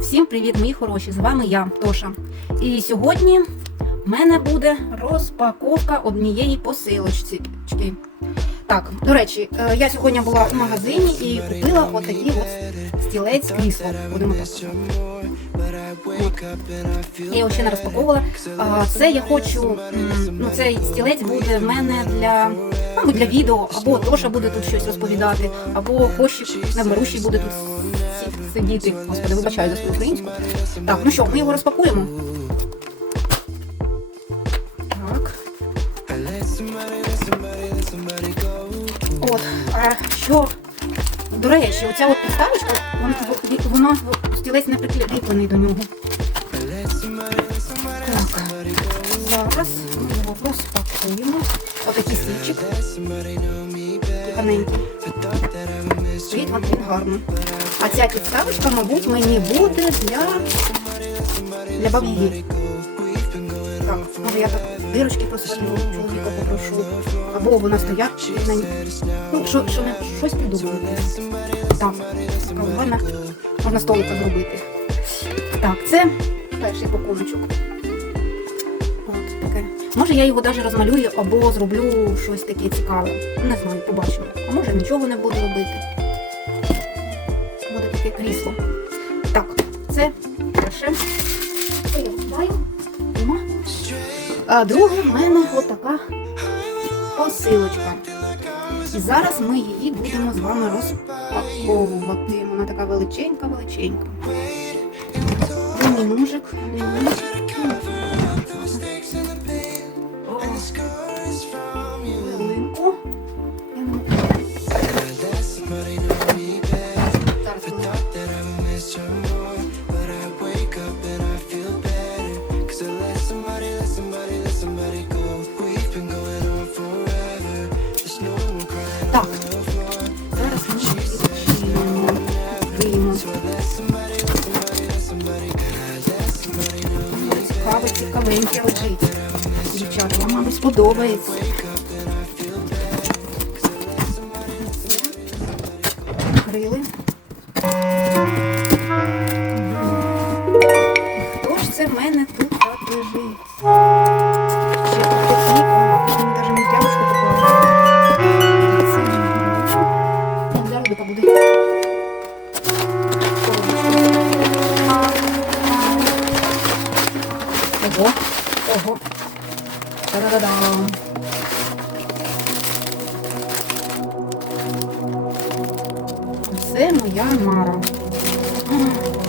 Всім, привіт, мої хороші! З вами я, Тоша. І сьогодні в мене буде розпаковка однієї посилочки. Так, до речі, е, я сьогодні була в магазині і купила отакий от стілець крісло. Будемо так. Я його ще не розпаковувала. Це я хочу, ну цей стілець буде в мене для, мабуть, для відео, або Тоша буде тут щось розповідати, або Кощик невмирущий буде тут сидіти. Господи, вибачаю за свою українську. Так, ну що, ми його розпакуємо. Так. От, а що? До речі, оця от підставочка, вона, вона стілець не прикріплений до нього. Так, зараз ми його розпакуємо. Отакий стільчик. Гарненький. Стоїть він гарно. А ця підставочка, мабуть, мені буде для, для баб'ї. Так, може я так дирочки посадю, чоловіка попрошу. Або вона стоять на ній. Ну, що, що не, щось придумаю. Так, така. Можна столика зробити. Так, це перший пакуночок. Може я його навіть розмалюю або зроблю щось таке цікаве. Не знаю, побачимо. А може нічого не буду робити. Буде таке крісло. Так, це перше. Я. Нема. А друге в мене отака посилочка. І зараз ми її будемо з вами розпаковувати. Вона така величенька, величенька. Де мій ножик? Мій? О, Хвилинку. Я не можу. Зараз хвилинку. Так. Зараз ми відчинимо. Відкриємо. Цікаве, цікавеньке лежить. Дівчата, вам, мабуть, сподобається. Відкрили. Хто ж це в мене тут так лежить? Та-да-да-дам. Це моя Мара.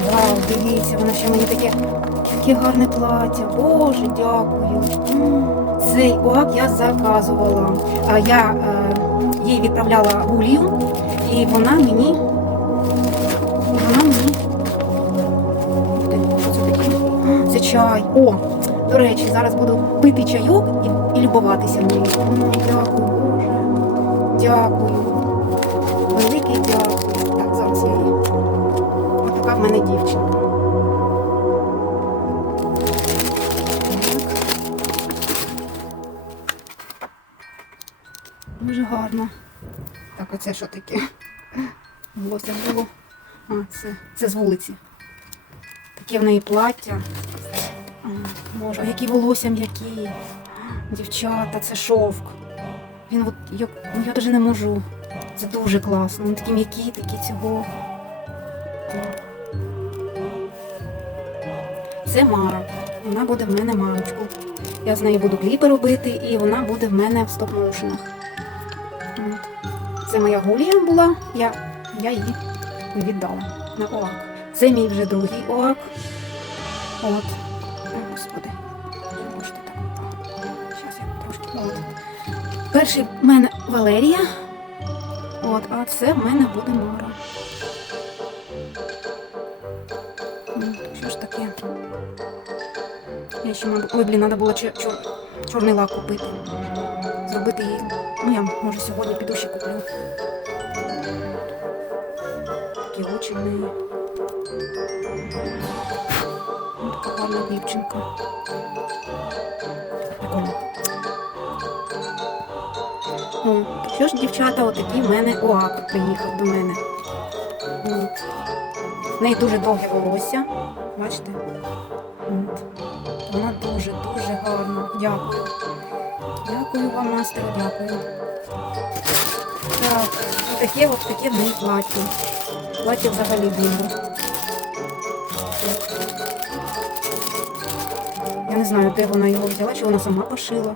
Вау, дивіться, вона ще мені таке, таке гарне плаття. Боже, дякую. Цей оак я заказувала. Я е, їй відправляла гулію, і вона мені. Вона мені. Це чай. О, до речі, зараз буду пити чайок і, і любуватися нею. М, Дякую, Боже. Дякую. Великий дякую. Так, зараз я її. Ось така в мене дівчинка. Дуже гарно. Так, оце що таке? Волосся було. А, це, це з вулиці. Таке в неї плаття. Боже, які волосся м'які. Дівчата, це шовк. Він от, ну, я навіть не можу. Це дуже класно. Вони такі м'які, такі цього. Це Мара. Вона буде в мене мамочку. Я з нею буду кліпи робити, і вона буде в мене в стоп-моушенах. Це моя Гулія була, я, я її віддала на ОАК. Це мій вже другий ОАК. От. Господи. Можете так. Зараз я трошки. От. Перший в мене Валерія. От, а це в мене буде Мара. М, Що ж таке? Я ще, мабуть, ой, блін, треба було чор... чорний лак купити. Зробити її. Ну, я може сьогодні піду ще куплю. Такі очі в неї. Ось дівчинка. Ну, що ж, дівчата, отакий в мене ОАК приїхав до мене. От. В неї дуже довге волосся. Бачите? От. Вона дуже-дуже гарна. Дякую. Дякую вам, Настя, дякую. Так, таке от таке в неї плаття. Плаття взагалі дуже. Я не знаю, де вона його взяла, чи вона сама пошила.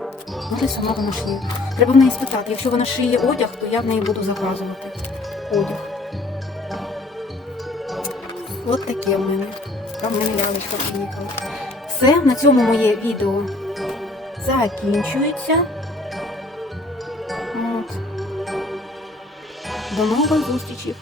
Може, сама вона шиє. Треба в неї спитати, якщо вона шиє одяг, то я в неї буду заказувати одяг. От таке в мене. Там в мене лялечка приїхала. Все, на цьому моє відео закінчується. От. До нових зустрічей.